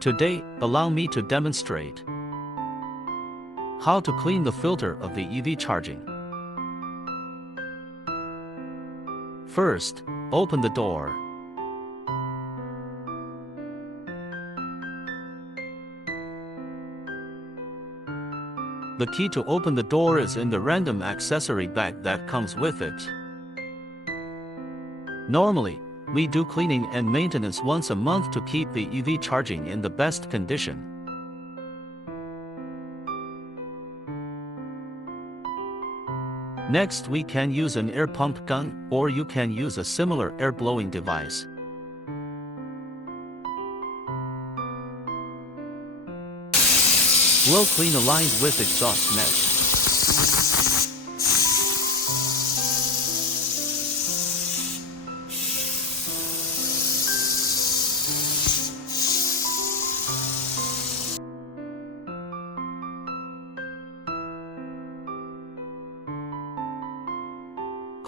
Today, allow me to demonstrate how to clean the filter of the EV charging. First, open the door. The key to open the door is in the random accessory bag that comes with it. Normally, we do cleaning and maintenance once a month to keep the EV charging in the best condition. Next, we can use an air pump gun, or you can use a similar air blowing device. Blow clean aligned with exhaust mesh.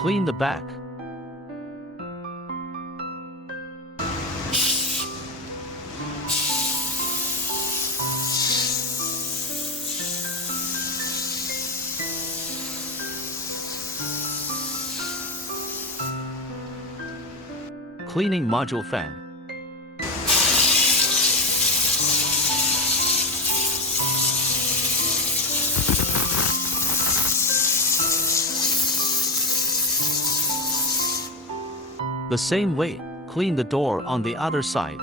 Clean the back. Cleaning module fan. The same way, clean the door on the other side.